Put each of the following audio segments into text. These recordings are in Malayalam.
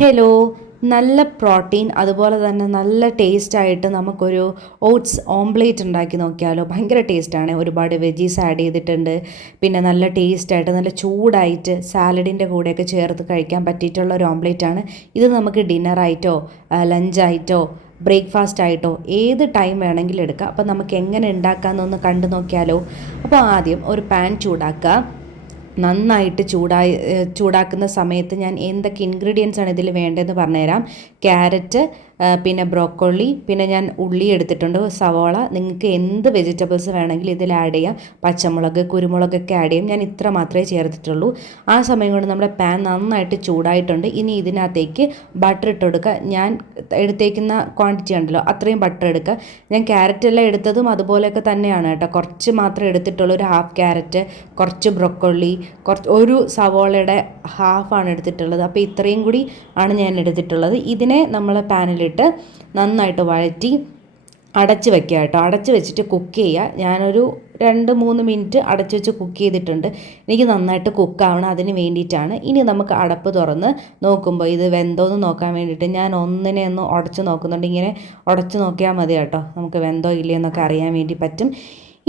ഹലോ, നല്ല പ്രോട്ടീൻ അതുപോലെ തന്നെ നല്ല ടേസ്റ്റായിട്ട് നമുക്കൊരു ഓട്സ് ഓംപ്ലേറ്റ് ഉണ്ടാക്കി നോക്കിയാലോ. ഭയങ്കര ടേസ്റ്റാണ്, ഒരുപാട് വെജീസ് ആഡ് ചെയ്തിട്ടുണ്ട്. പിന്നെ നല്ല ടേസ്റ്റായിട്ട് നല്ല ചൂടായിട്ട് സാലഡിൻ്റെ കൂടെയൊക്കെ ചേർത്ത് കഴിക്കാൻ പറ്റിയിട്ടുള്ള ഒരു ഓംപ്ലേറ്റ് ആണ് ഇത്. നമുക്ക് ഡിന്നറായിട്ടോ ലഞ്ചായിട്ടോ ബ്രേക്ക്ഫാസ്റ്റ് ആയിട്ടോ ഏത് ടൈം വേണമെങ്കിലും എടുക്കാം. അപ്പോൾ നമുക്ക് എങ്ങനെ ഉണ്ടാക്കാമെന്നൊന്ന് കണ്ടു നോക്കിയാലോ. അപ്പോൾ ആദ്യം ഒരു പാൻ ചൂടാക്കുക. നന്നായിട്ട് ചൂടാക്കുന്ന സമയത്ത് ഞാൻ എന്തൊക്കെ ഇൻഗ്രീഡിയൻസ് ആണ് ഇതിൽ വേണ്ടതെന്ന് പറഞ്ഞുതരാം. ക്യാരറ്റ്, പിന്നെ ബ്രോക്കോളി, പിന്നെ ഞാൻ ഉള്ളി എടുത്തിട്ടുണ്ട്, സവോള. നിങ്ങൾക്ക് എന്ത് വെജിറ്റബിൾസ് വേണമെങ്കിലും ഇതിൽ ആഡ് ചെയ്യാം. പച്ചമുളക്, കുരുമുളകൊക്കെ ആഡ് ചെയ്യും. ഞാൻ ഇത്ര മാത്രമേ ചേർത്തിട്ടുള്ളൂ. ആ സമയം കൊണ്ട് നമ്മുടെ പാൻ നന്നായിട്ട് ചൂടായിട്ടുണ്ട്. ഇനി ഇതിനകത്തേക്ക് ബട്ടർ ഇട്ട് കൊടുക്കുക. ഞാൻ എടുത്തേക്കുന്ന ക്വാണ്ടിറ്റി ഉണ്ടല്ലോ അത്രയും ബട്ടർ എടുക്കുക. ഞാൻ ക്യാരറ്റ് എല്ലാം എടുത്തതും അതുപോലെയൊക്കെ തന്നെയാണ് കേട്ടോ. കുറച്ച് മാത്രമേ എടുത്തിട്ടുള്ളൂ, ഒരു ഹാഫ് ക്യാരറ്റ്, കുറച്ച് ബ്രോക്കോളി, ഒരു സവോളയുടെ ഹാഫാണ് എടുത്തിട്ടുള്ളത്. അപ്പോൾ ഇത്രയും കൂടി ആണ് ഞാൻ എടുത്തിട്ടുള്ളത്. ഇതിനെ നമ്മൾ പാനിലിട്ട് നന്നായിട്ട് വഴറ്റി അടച്ച് വെക്കുക കേട്ടോ. അടച്ച് വെച്ചിട്ട് കുക്ക് ചെയ്യുക. ഞാനൊരു 2-3 മിനിറ്റ് അടച്ച് വെച്ച് കുക്ക് ചെയ്തിട്ടുണ്ട്. എനിക്ക് നന്നായിട്ട് കുക്കാവണം, അതിന് വേണ്ടിയിട്ടാണ്. ഇനി നമുക്ക് അടപ്പ് തുറന്ന് നോക്കുമ്പോൾ ഇത് വെന്തോന്ന് നോക്കാൻ വേണ്ടിയിട്ട് ഞാൻ ഒന്നിനെ ഒന്ന് ഉടച്ച് നോക്കുന്നുണ്ട്. ഇങ്ങനെ ഉടച്ച് നോക്കിയാൽ മതി കേട്ടോ, നമുക്ക് വെന്തോ ഇല്ലയെന്നൊക്കെ അറിയാൻ വേണ്ടി പറ്റും.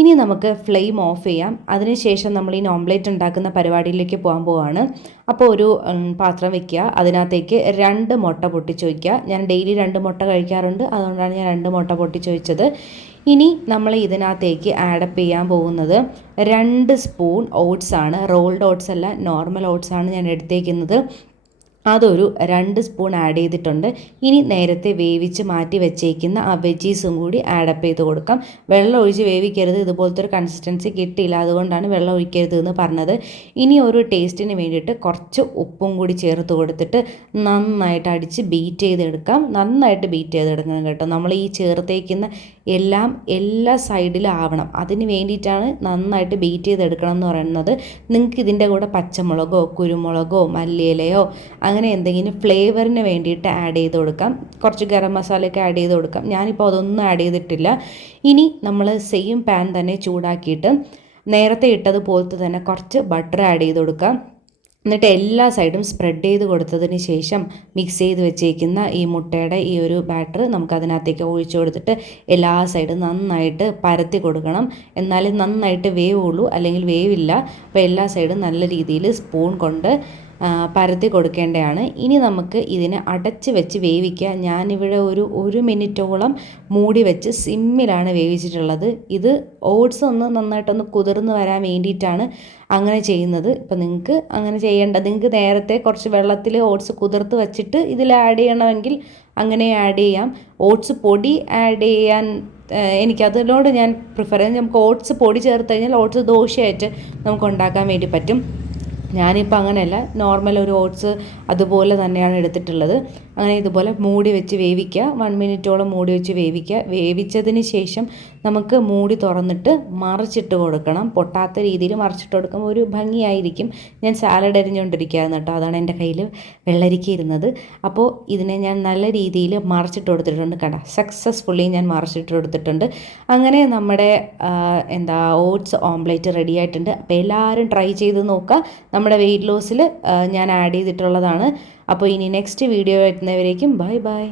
ഇനി നമുക്ക് ഫ്ലെയിം ഓഫ് ചെയ്യാം. അതിനുശേഷം നമ്മൾ ഈ ഓംപ്ലേറ്റ് ഉണ്ടാക്കുന്ന പരിപാടിയിലേക്ക് പോകാൻ പോവാണ്. അപ്പോൾ ഒരു പാത്രം വെക്കുക. അതിനകത്തേക്ക് 2 മുട്ട പൊട്ടിച്ച് വയ്ക്കുക. ഞാൻ ഡെയിലി 2 മുട്ട കഴിക്കാറുണ്ട്, അതുകൊണ്ടാണ് ഞാൻ 2 മുട്ട പൊട്ടിച്ച് വെച്ചത്. ഇനി നമ്മൾ ഇതിനകത്തേക്ക് ആഡപ്പ് ചെയ്യാൻ പോകുന്നത് 2 സ്പൂൺ ഓട്സ് ആണ്. റോൾഡ് ഓട്സ് അല്ല, നോർമൽ ഓട്സ് ആണ് ഞാൻ എടുത്തേക്കുന്നത്. അതൊരു 2 സ്പൂൺ ആഡ് ചെയ്തിട്ടുണ്ട്. ഇനി നേരത്തെ വേവിച്ച് മാറ്റി വെച്ചേക്കുന്ന ആ വെജീസും കൂടി ആഡപ്പ് ചെയ്ത് കൊടുക്കാം. വെള്ളം ഒഴിച്ച് വേവിക്കരുത്, ഇതുപോലത്തെ ഒരു കൺസിസ്റ്റൻസി കിട്ടിയില്ല, അതുകൊണ്ടാണ് വെള്ളം ഒഴിക്കരുത് എന്ന് പറഞ്ഞത്. ഇനി ഒരു ടേസ്റ്റിന് വേണ്ടിയിട്ട് കുറച്ച് ഉപ്പും കൂടി ചേർത്ത് കൊടുത്തിട്ട് നന്നായിട്ട് അടിച്ച് ബീറ്റ് ചെയ്തെടുക്കാം. നന്നായിട്ട് ബീറ്റ് ചെയ്തെടുക്കണം കേട്ടോ. നമ്മൾ ഈ ചേർത്തേക്കുന്ന എല്ലാം എല്ലാ സൈഡിലും ആവണം, അതിന് വേണ്ടിയിട്ടാണ് നന്നായിട്ട് ബീറ്റ് ചെയ്തെടുക്കണം എന്ന് പറയുന്നത്. നിങ്ങൾക്ക് ഇതിൻ്റെ കൂടെ പച്ചമുളകോ കുരുമുളകോ മല്ലിയിലയോ അങ്ങനെ എന്തെങ്കിലും ഫ്ലേവറിന് വേണ്ടിയിട്ട് ആഡ് ചെയ്ത് കൊടുക്കാം. കുറച്ച് ഗരം മസാലയൊക്കെ ആഡ് ചെയ്ത് കൊടുക്കാം. ഞാനിപ്പോൾ അതൊന്നും ആഡ് ചെയ്തിട്ടില്ല. ഇനി നമ്മൾ സെയിം പാൻ തന്നെ ചൂടാക്കിയിട്ട് നേരത്തെ ഇട്ടതുപോലത്തെ തന്നെ കുറച്ച് ബട്ടർ ആഡ് ചെയ്ത് കൊടുക്കാം. എന്നിട്ട് എല്ലാ സൈഡും സ്പ്രെഡ് ചെയ്ത് കൊടുത്തതിന് ശേഷം മിക്സ് ചെയ്ത് വെച്ചേക്കുന്ന ഈ മുട്ടയുടെ ഈ ഒരു ബാറ്റർ നമുക്ക് അതിനകത്തേക്ക് ഒഴിച്ചു കൊടുത്തിട്ട് എല്ലാ സൈഡും നന്നായിട്ട് പരത്തി കൊടുക്കണം. എന്നാലും നന്നായിട്ട് വേവുള്ളൂ, അല്ലെങ്കിൽ വേവില്ല. അപ്പോൾ എല്ലാ സൈഡും നല്ല രീതിയിൽ സ്പൂൺ കൊണ്ട് പരത്തി കൊടുക്കേണ്ടതാണ്. ഇനി നമുക്ക് ഇതിനെ അടച്ച് വെച്ച് വേവിക്കുക. ഞാനിവിടെ ഒരു മിനിറ്റോളം മൂടി വെച്ച് സിമ്മിലാണ് വേവിച്ചിട്ടുള്ളത്. ഇത് ഓട്സ് ഒന്ന് നന്നായിട്ടൊന്ന് കുതിർന്ന് വരാൻ വേണ്ടിയിട്ടാണ് അങ്ങനെ ചെയ്യുന്നത്. ഇപ്പം നിങ്ങൾക്ക് അങ്ങനെ ചെയ്യേണ്ട, നിങ്ങൾക്ക് നേരത്തെ കുറച്ച് വെള്ളത്തിൽ ഓട്സ് കുതിർത്ത് വെച്ചിട്ട് ഇതിൽ ആഡ് ചെയ്യണമെങ്കിൽ അങ്ങനെ ആഡ് ചെയ്യാം. ഓട്സ് പൊടി ആഡ് ചെയ്യാൻ എനിക്കതിനോട് ഞാൻ പ്രിഫർ ചെയ്യാം. നമുക്ക് ഓട്സ് പൊടി ചേർത്ത് കഴിഞ്ഞാൽ ഓട്സ് ദോശയായിട്ട് നമുക്ക് ഉണ്ടാക്കാൻ വേണ്ടി പറ്റും. ഞാനിപ്പോൾ അങ്ങനെയല്ല, നോർമൽ ഒരു ഓട്സ് അതുപോലെ തന്നെയാണ് എടുത്തിട്ടുള്ളത്. അങ്ങനെ ഇതുപോലെ മൂടി വെച്ച് വേവിക്കുക. 1 മിനിറ്റോളം മൂടി വെച്ച് വേവിക്കുക. വേവിച്ചതിന് ശേഷം നമുക്ക് മൂടി തുറന്നിട്ട് മറിച്ചിട്ട് കൊടുക്കണം. പൊട്ടാത്ത രീതിയിൽ മറിച്ചിട്ട് കൊടുക്കുമ്പോൾ ഒരു ഭംഗിയായിരിക്കും. ഞാൻ സാലഡ് അരിഞ്ഞുകൊണ്ടിരിക്കുകയായിരുന്നു കേട്ടോ, അതാണ് എൻ്റെ കയ്യിൽ വെള്ളരിക്ക ഇരുന്നത്. അപ്പോൾ ഇതിനെ ഞാൻ നല്ല രീതിയിൽ മറിച്ചിട്ട് കൊടുത്തിട്ടുണ്ട്. സക്സസ്ഫുള്ളി ഞാൻ മറിച്ചിട്ട് കൊടുത്തിട്ടുണ്ട്. അങ്ങനെ നമ്മുടെ ഓട്സ് ഓംപ്ലേറ്റ് റെഡി ആയിട്ടുണ്ട്. അപ്പോൾ എല്ലാവരും ട്രൈ ചെയ്ത് നോക്കുക. നമ്മുടെ വെയിറ്റ് ലോസിൽ ഞാൻ ആഡ് ചെയ്തിട്ടുള്ളതാണ്. അപ്പോൾ ഇനി നെക്സ്റ്റ് വീഡിയോ എത്തുന്നവരേക്കും ബൈ ബൈ.